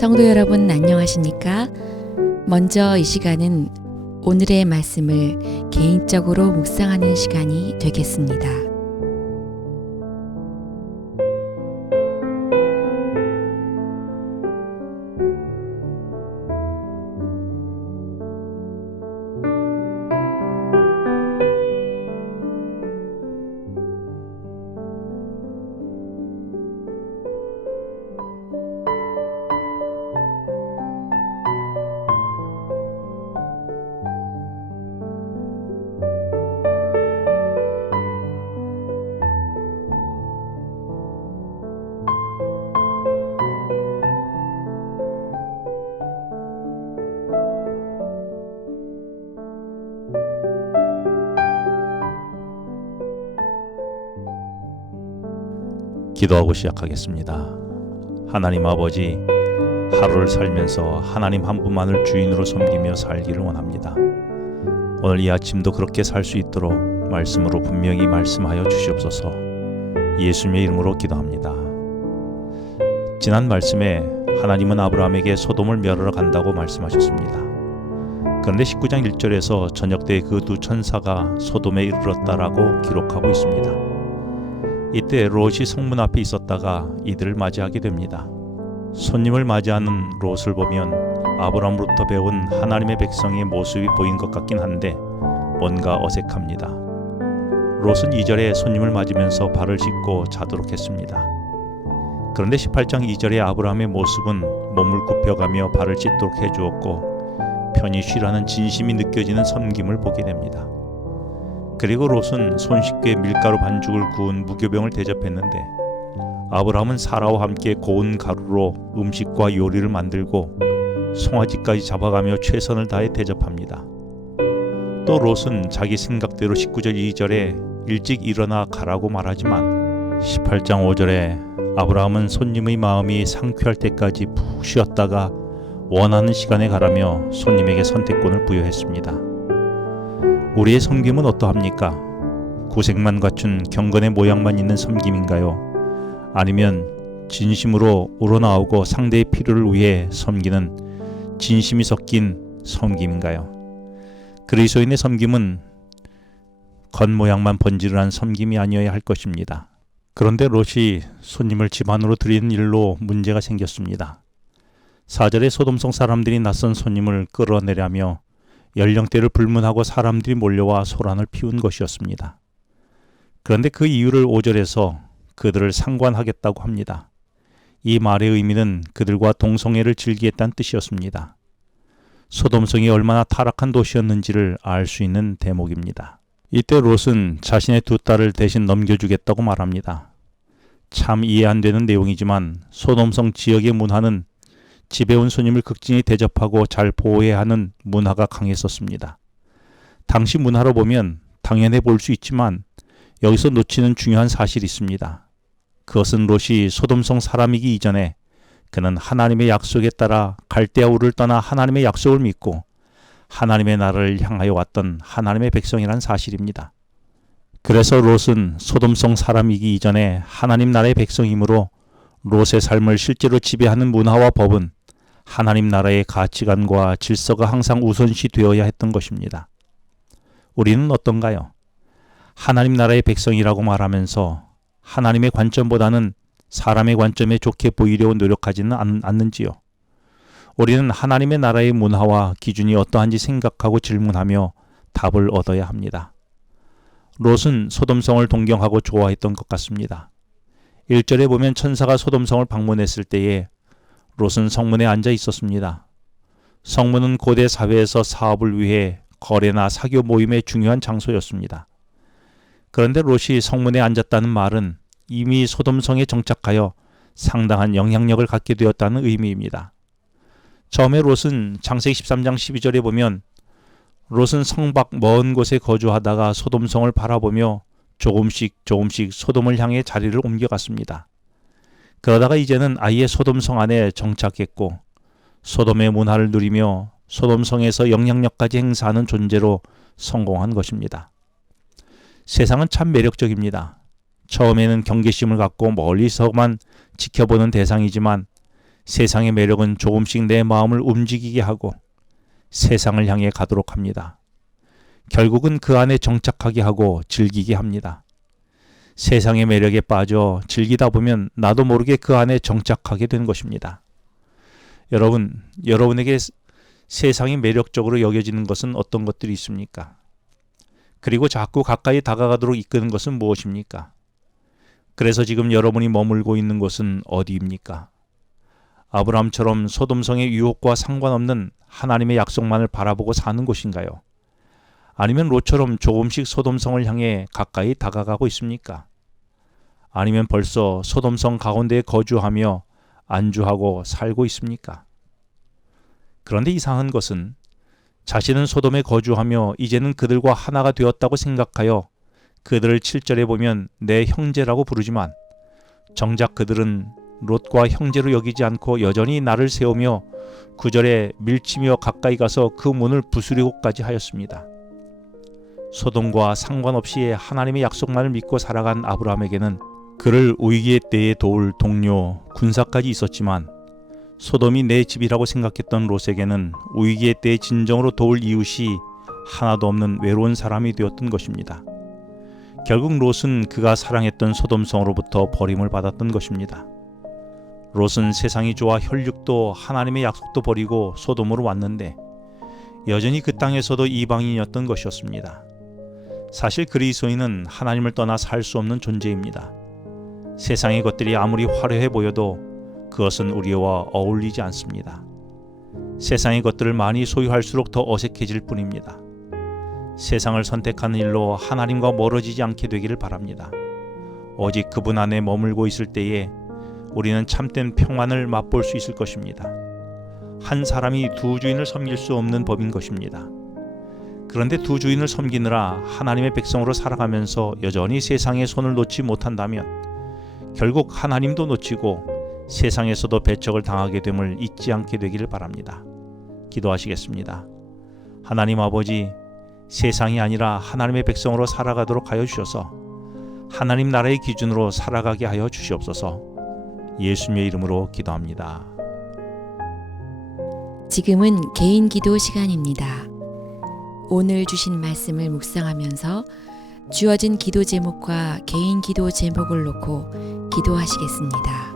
성도 여러분 안녕하십니까? 먼저 이 시간은 오늘의 말씀을 개인적으로 묵상하는 시간이 되겠습니다. 기도하고 시작하겠습니다. 하나님 아버지, 하루를 살면서 하나님 한 분만을 주인으로 섬기며 살기를 원합니다. 오늘 이 아침도 그렇게 살 수 있도록 말씀으로 분명히 말씀하여 주시옵소서. 예수님의 이름으로 기도합니다. 지난 말씀에 하나님은 아브라함에게 소돔을 멸하러 간다고 말씀하셨습니다. 그런데 19장 1절에서 저녁 때 그 두 천사가 소돔에 이르렀다라고 기록하고 있습니다. 이때 롯이 성문 앞에 있었다가 이들을 맞이하게 됩니다. 손님을 맞이하는 롯을 보면 아브라함으로부터 배운 하나님의 백성의 모습이 보인 것 같긴 한데 뭔가 어색합니다. 롯은 2절에 손님을 맞으면서 발을 씻고 자도록 했습니다. 그런데 18장 2절에 아브라함의 모습은 몸을 굽혀가며 발을 씻도록 해주었고 편히 쉬라는 진심이 느껴지는 섬김을 보게 됩니다. 그리고 롯은 손쉽게 밀가루 반죽을 구운 무교병을 대접했는데 아브라함은 사라와 함께 고운 가루로 음식과 요리를 만들고 송아지까지 잡아가며 최선을 다해 대접합니다. 또 롯은 자기 생각대로 19절 2절에 일찍 일어나 가라고 말하지만 18장 5절에 아브라함은 손님의 마음이 상쾌할 때까지 푹 쉬었다가 원하는 시간에 가라며 손님에게 선택권을 부여했습니다. 우리의 섬김은 어떠합니까? 구색만 갖춘 경건의 모양만 있는 섬김인가요? 아니면 진심으로 우러나오고 상대의 필요를 위해 섬기는 진심이 섞인 섬김인가요? 그리스도인의 섬김은 겉모양만 번지르한 섬김이 아니어야 할 것입니다. 그런데 롯이 손님을 집 안으로 들이는 일로 문제가 생겼습니다. 4절에 소돔성 사람들이 낯선 손님을 끌어내려며 연령대를 불문하고 사람들이 몰려와 소란을 피운 것이었습니다. 그런데 그 이유를 5절에서 그들을 상관하겠다고 합니다. 이 말의 의미는 그들과 동성애를 즐기겠다는 뜻이었습니다. 소돔성이 얼마나 타락한 도시였는지를 알 수 있는 대목입니다. 이때 롯은 자신의 두 딸을 대신 넘겨주겠다고 말합니다. 참 이해 안 되는 내용이지만 소돔성 지역의 문화는 집에 온 손님을 극진히 대접하고 잘 보호해야 하는 문화가 강했었습니다. 당시 문화로 보면 당연해 볼 수 있지만 여기서 놓치는 중요한 사실이 있습니다. 그것은 롯이 소돔성 사람이기 이전에 그는 하나님의 약속에 따라 갈대아 우르를 떠나 하나님의 약속을 믿고 하나님의 나라를 향하여 왔던 하나님의 백성이라는 사실입니다. 그래서 롯은 소돔성 사람이기 이전에 하나님 나라의 백성이므로 롯의 삶을 실제로 지배하는 문화와 법은 하나님 나라의 가치관과 질서가 항상 우선시 되어야 했던 것입니다. 우리는 어떤가요? 하나님 나라의 백성이라고 말하면서 하나님의 관점보다는 사람의 관점에 좋게 보이려고 노력하지는 않는지요? 우리는 하나님의 나라의 문화와 기준이 어떠한지 생각하고 질문하며 답을 얻어야 합니다. 롯은 소돔성을 동경하고 좋아했던 것 같습니다. 1절에 보면 천사가 소돔성을 방문했을 때에 롯은 성문에 앉아 있었습니다. 성문은 고대 사회에서 사업을 위해 거래나 사교 모임의 중요한 장소였습니다. 그런데 롯이 성문에 앉았다는 말은 이미 소돔성에 정착하여 상당한 영향력을 갖게 되었다는 의미입니다. 처음에 롯은 창세기 13장 12절에 보면 롯은 성 밖 먼 곳에 거주하다가 소돔성을 바라보며 조금씩 소돔을 향해 자리를 옮겨갔습니다. 그러다가 이제는 아예 소돔성 안에 정착했고 소돔의 문화를 누리며 소돔성에서 영향력까지 행사하는 존재로 성공한 것입니다. 세상은 참 매력적입니다. 처음에는 경계심을 갖고 멀리서만 지켜보는 대상이지만 세상의 매력은 조금씩 내 마음을 움직이게 하고 세상을 향해 가도록 합니다. 결국은 그 안에 정착하게 하고 즐기게 합니다. 세상의 매력에 빠져 즐기다 보면 나도 모르게 그 안에 정착하게 되는 것입니다. 여러분에게 세상이 매력적으로 여겨지는 것은 어떤 것들이 있습니까? 그리고 자꾸 가까이 다가가도록 이끄는 것은 무엇입니까? 그래서 지금 여러분이 머물고 있는 곳은 어디입니까? 아브라함처럼 소돔성의 유혹과 상관없는 하나님의 약속만을 바라보고 사는 곳인가요? 아니면 롯처럼 조금씩 소돔성을 향해 가까이 다가가고 있습니까? 아니면 벌써 소돔성 가운데에 거주하며 안주하고 살고 있습니까? 그런데 이상한 것은 자신은 소돔에 거주하며 이제는 그들과 하나가 되었다고 생각하여 그들을 7절에 보면 내 형제라고 부르지만 정작 그들은 롯과 형제로 여기지 않고 여전히 나를 세우며 9절에 밀치며 가까이 가서 그 문을 부수려고까지 하였습니다. 소돔과 상관없이 하나님의 약속만을 믿고 살아간 아브라함에게는 그를 위기의 때에 도울 동료, 군사까지 있었지만 소돔이 내 집이라고 생각했던 롯에게는 위기의 때에 진정으로 도울 이웃이 하나도 없는 외로운 사람이 되었던 것입니다. 결국 롯은 그가 사랑했던 소돔성으로부터 버림을 받았던 것입니다. 롯은 세상이 좋아 혈육도 하나님의 약속도 버리고 소돔으로 왔는데 여전히 그 땅에서도 이방인이었던 것이었습니다. 사실 그리스도인은 하나님을 떠나 살 수 없는 존재입니다. 세상의 것들이 아무리 화려해 보여도 그것은 우리와 어울리지 않습니다. 세상의 것들을 많이 소유할수록 더 어색해질 뿐입니다. 세상을 선택하는 일로 하나님과 멀어지지 않게 되기를 바랍니다. 오직 그분 안에 머물고 있을 때에 우리는 참된 평안을 맛볼 수 있을 것입니다. 한 사람이 두 주인을 섬길 수 없는 법인 것입니다. 그런데 두 주인을 섬기느라 하나님의 백성으로 살아가면서 여전히 세상의 손을 놓지 못한다면 결국 하나님도 놓치고 세상에서도 배척을 당하게 됨을 잊지 않게 되기를 바랍니다. 기도하시겠습니다. 하나님 아버지, 세상이 아니라 하나님의 백성으로 살아가도록 하여 주셔서 하나님 나라의 기준으로 살아가게 하여 주시옵소서. 예수님의 이름으로 기도합니다. 지금은 개인 기도 시간입니다. 오늘 주신 말씀을 묵상하면서 주어진 기도 제목과 개인 기도 제목을 놓고 기도하시겠습니다.